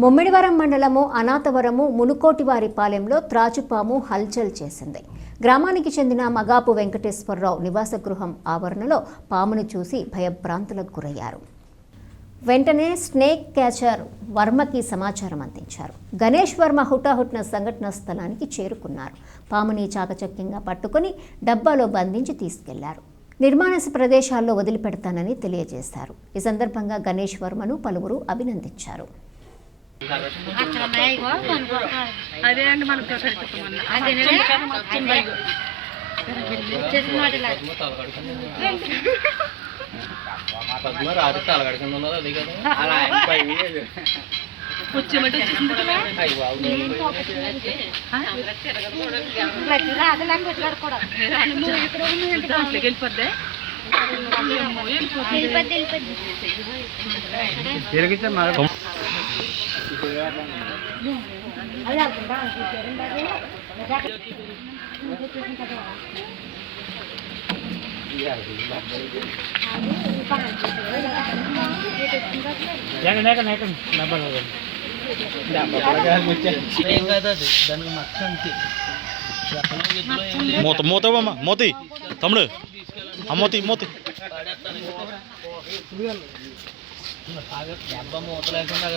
ముమ్మిడివరం మండలము అనాథవరము మునుకోటివారిపాలెంలో త్రాచుపాము హల్చల్ చేసింది. గ్రామానికి చెందిన మగాపు వెంకటేశ్వరరావు నివాస గృహం ఆవరణలో పామును చూసి భయభ్రాంతులకు గురయ్యారు. వెంటనే స్నేక్ క్యాచర్ వర్మకి సమాచారం అందించారు. గణేష్ వర్మ హుటాహుటిన సంఘటన స్థలానికి చేరుకున్నారు. పాముని చాకచక్యంగా పట్టుకుని డబ్బాలో బంధించి తీసుకెళ్లారు. నిర్మానుష ప్రదేశాల్లో వదిలిపెడతానని తెలియజేశారు. ఈ సందర్భంగా గణేష్ వర్మను పలువురు అభినందించారు. మోతి తమ్ముడు మోతి మోతి మూత లేకుండా